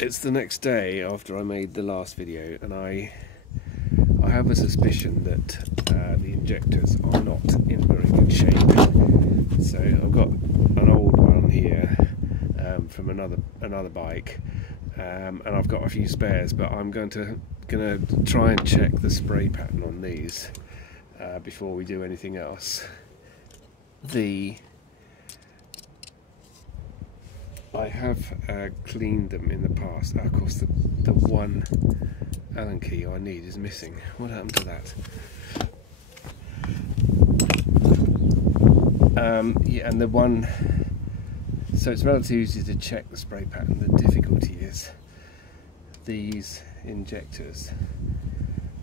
It's the next day after I made the last video, and I have a suspicion that the injectors are not in very good shape. So I've got an old one here from another bike, and I've got a few spares, but I'm gonna try and check the spray pattern on these before we do anything else. I have cleaned them in the past. Of course, the one Allen key I need is missing. What happened to that? Yeah, and the one. So it's relatively easy to check the spray pattern. The difficulty is these injectors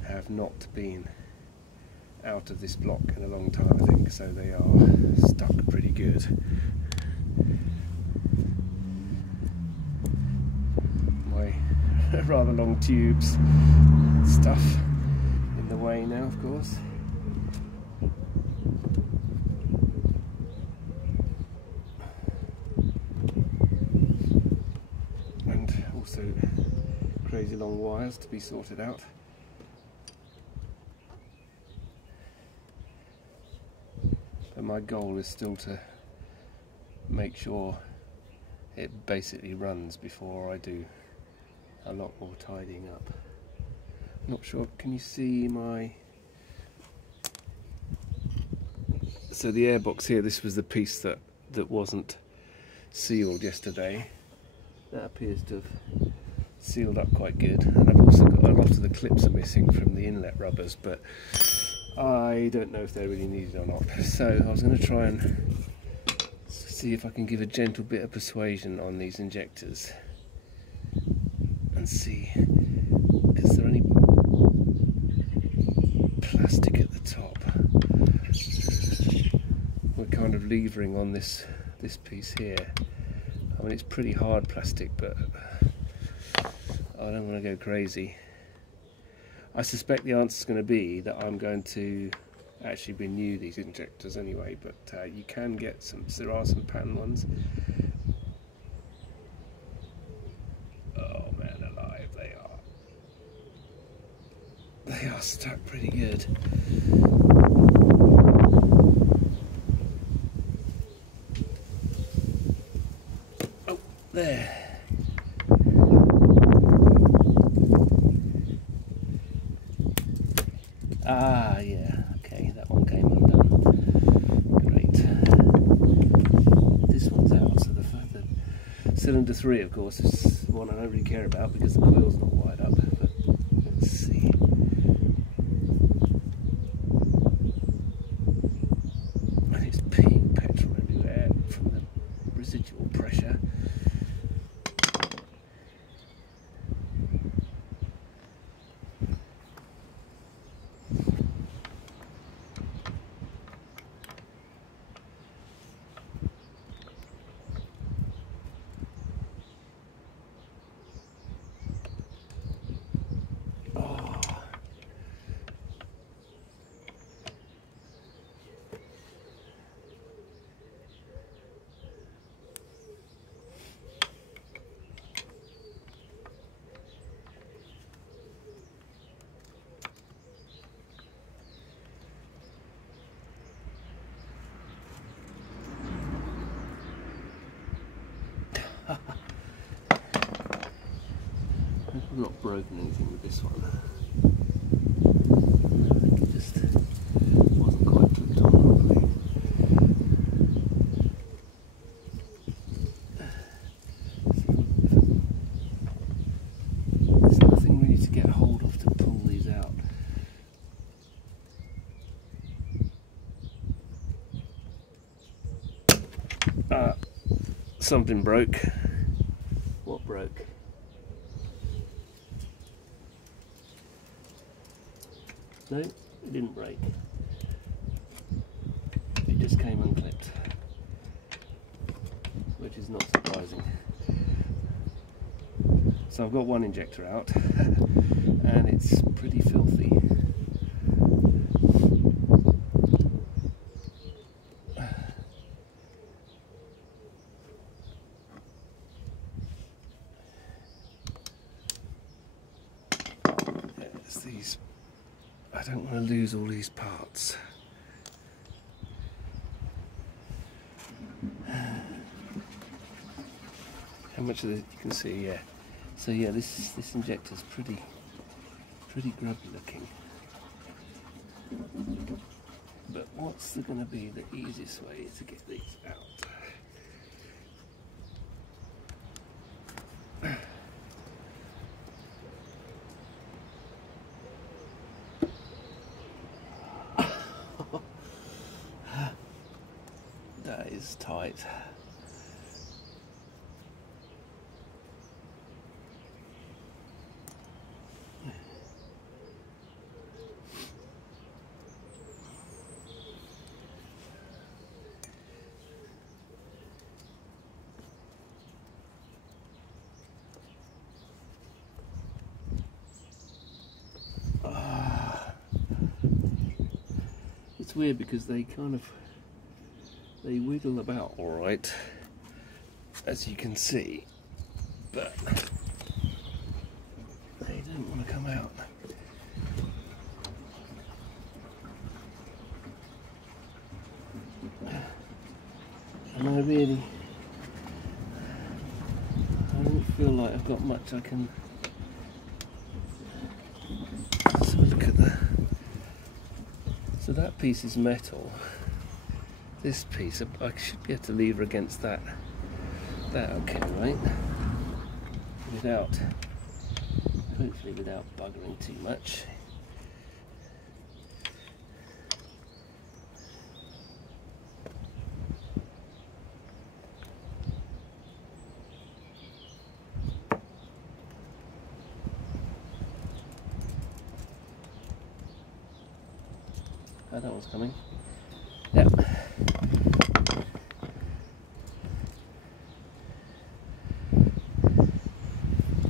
have not been out of this block in a long time, I think, so they are stuck pretty good. My rather long tubes, stuff in the way now, of course. And also crazy long wires to be sorted out. But my goal is still to make sure it basically runs before I do a lot more tidying up. I'm not sure, can you see my... So the airbox here, this was the piece that wasn't sealed yesterday. That appears to have sealed up quite good, and I've also got a lot of the clips are missing from the inlet rubbers, but I don't know if they're really needed or not. So I was going to try and see if I can give a gentle bit of persuasion on these injectors and see, is there any plastic at the top? We're kind of levering on this piece here. I mean, it's pretty hard plastic, but I don't want to go crazy. I suspect the answer is going to be that I'm going to actually renew these injectors anyway, but you can get some, there are some pattern ones. Oh man alive, they are stuck pretty good. Oh, there. Ah, yeah, okay, that one came undone. Great. This one's out, so the fact that cylinder 3, of course, is one I don't really care about because the coil's not wired up, but let's see. And it's peeing petrol everywhere from the residual pressure. I've not broken anything with this one. I think it just wasn't quite clipped on properly. There's nothing really to get hold of to pull these out. Something broke. What broke? No, it didn't break. It just came unclipped, which is not surprising. So I've got one injector out, and it's pretty filthy. because these, I don't want to lose all these parts. How much of this you can see, yeah. So yeah, this injector's pretty grubby looking. But what's going to be the easiest way to get these out? That is tight. It's weird because they wiggle about all right, as you can see, but they don't want to come out. And I don't feel like I've got much I can. Let's have a look at that. So that piece is metal. This piece, I should be able to lever against that. Okay, right? Hopefully without buggering too much. Oh, that one's coming. Yeah.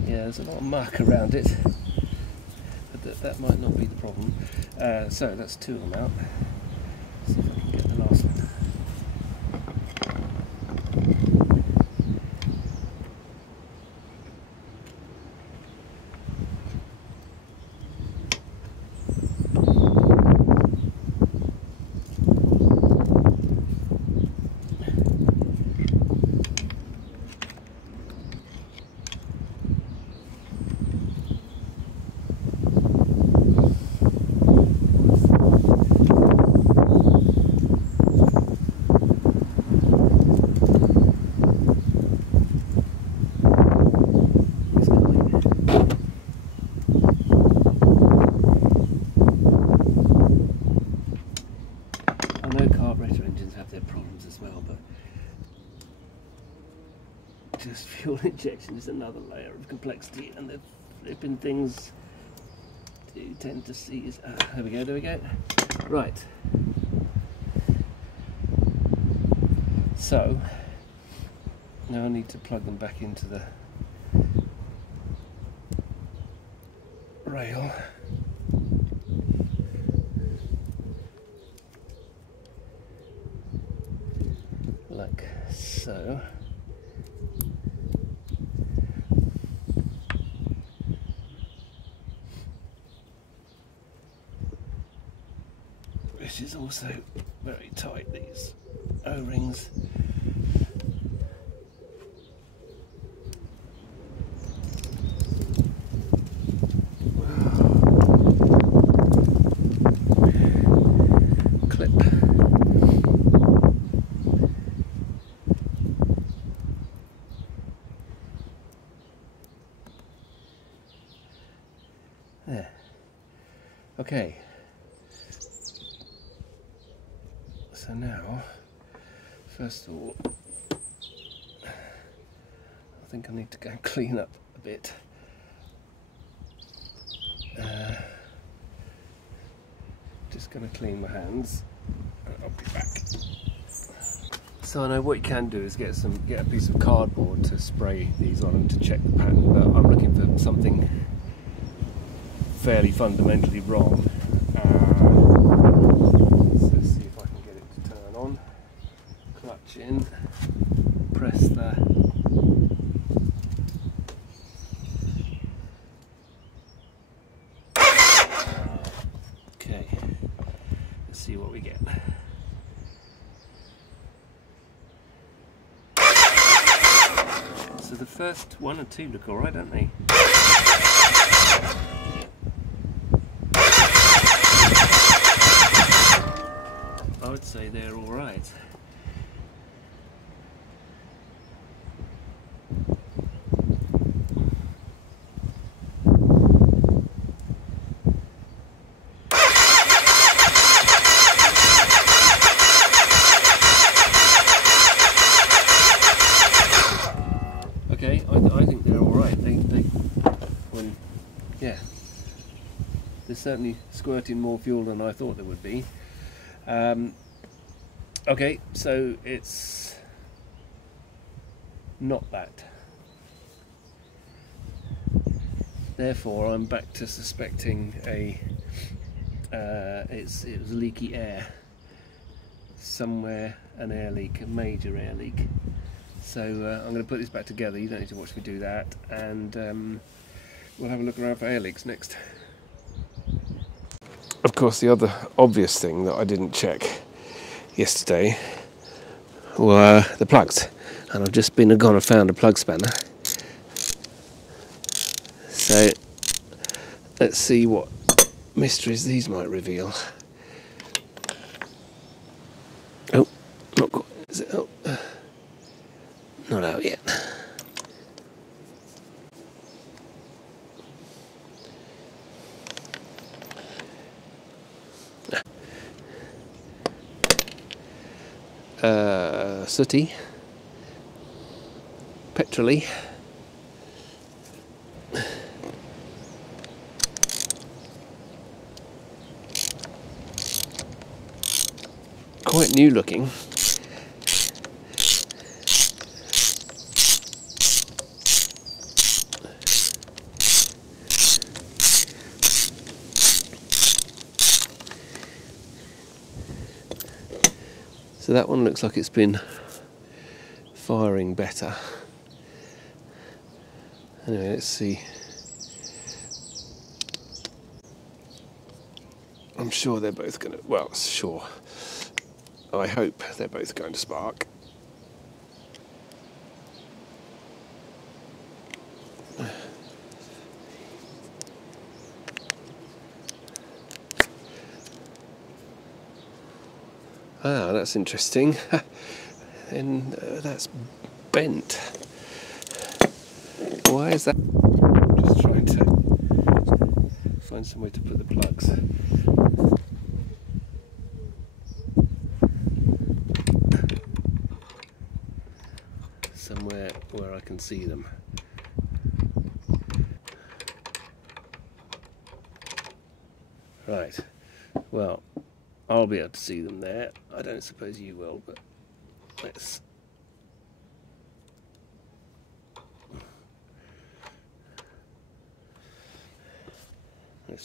Yeah, there's a lot of muck around it, but that might not be the problem. So that's two of them out. Let's see if I can get the last one. Just fuel injection is another layer of complexity, and the flipping things do tend to seize. There we go. Right. So now I need to plug them back into the rail. Like so. This is also very tight, these O-rings. Clip. There. Okay. So now, first of all, I think I need to go and clean up a bit. Just going to clean my hands, and I'll be back. So I know what you can do is get a piece of cardboard to spray these on and to check the pattern, but I'm looking for something fairly fundamentally wrong. In, press the see what we get. So the first one and two look alright, don't they? I would say they're alright. Okay, I think they're alright. Yeah, they're certainly squirting more fuel than I thought they would be. Okay, so it's not that. Therefore, I'm back to suspecting it was leaky air somewhere, an air leak, a major air leak. So I'm going to put this back together. You don't need to watch me do that, and we'll have a look around for air leaks next. Of course, the other obvious thing that I didn't check yesterday were the plugs, and I've just been and gone and found a plug spanner. So let's see what mysteries these might reveal. Oh, not quite. Is it? Oh, not out yet. Sooty, petrol-y. Quite new looking. So that one looks like it's been firing better. Anyway, let's see. I'm sure they're both going to, well, sure. I hope they're both going to spark. Ah, that's interesting. And that's bent. Why is that? I'm just trying to find some way to put the plugs. Somewhere where I can see them. Right. Well, I'll be able to see them there. I don't suppose you will, but let's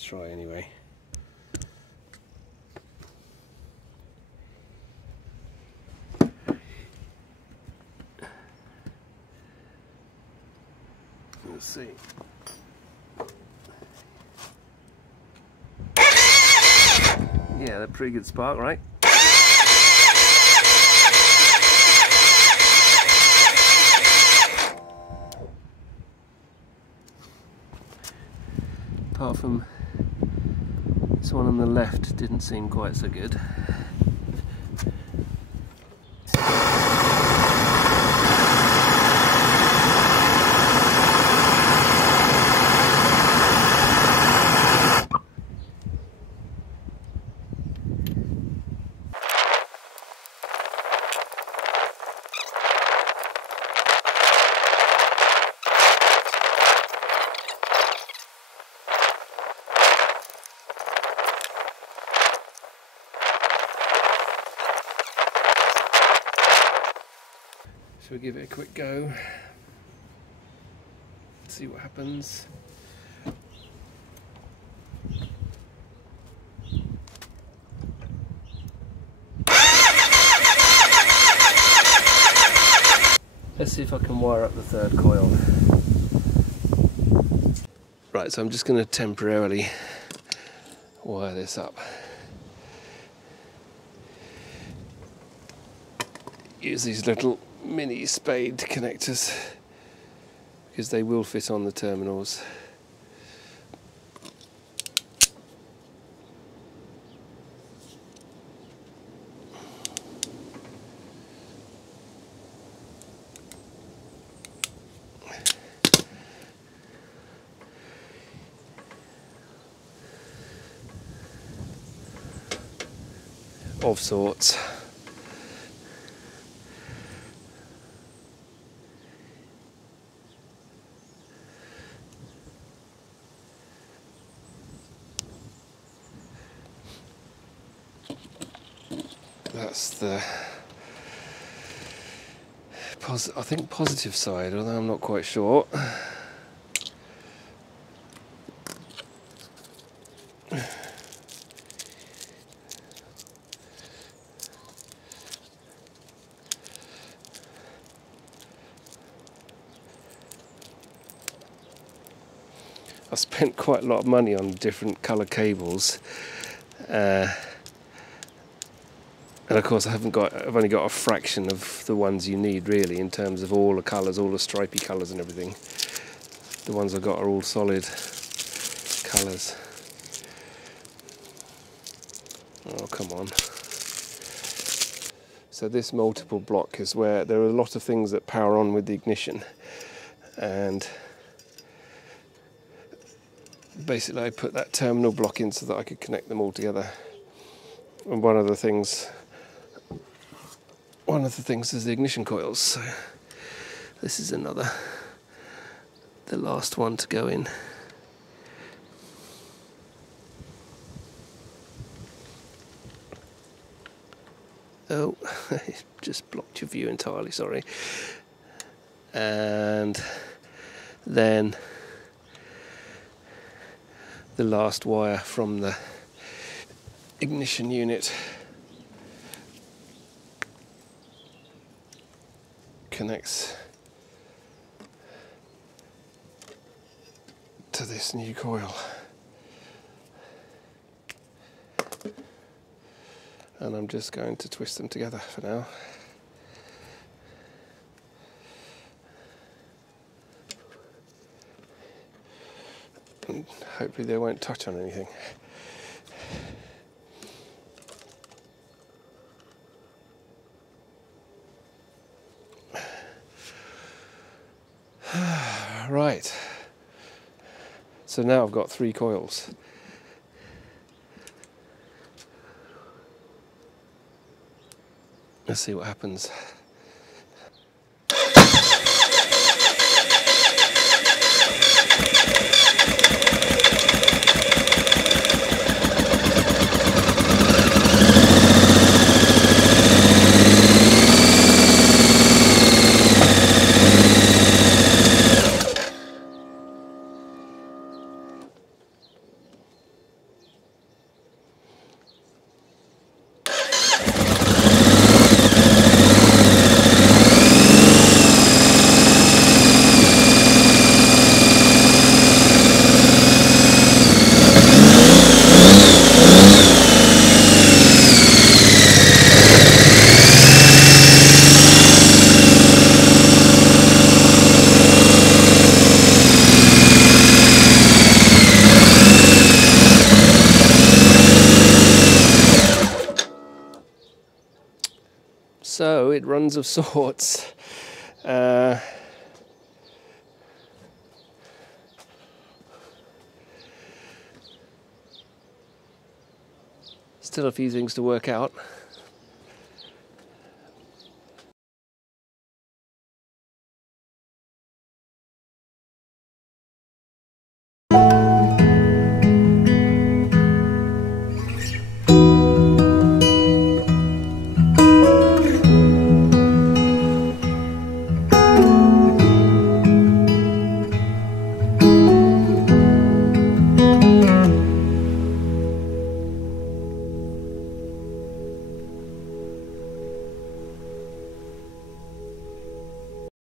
try anyway. Let's see. Yeah, they're pretty good spark, right? Apart from this one on the left didn't seem quite so good. Shall we give it a quick go? See what happens. Let's see if I can wire up the third coil. Right, so I'm just going to temporarily wire this up. use these little mini spade connectors because they will fit on the terminals. Of sorts. That's the I think positive side, although I'm not quite sure. I spent quite a lot of money on different colour cables, and of course I've only got a fraction of the ones you need really in terms of all the colours, all the stripy colours and everything. The ones I've got are all solid colours. Oh, come on. So this multiple block is where there are a lot of things that power on with the ignition, and basically I put that terminal block in so that I could connect them all together. And one of the things is the ignition coils. So this is the last one to go in. Oh, just blocked your view entirely, sorry. And then the last wire from the ignition unit connects to this new coil. And I'm just going to twist them together for now. And hopefully they won't touch on anything. Right, so now I've got 3 coils. Let's see what happens. So it runs of sorts. Still a few things to work out.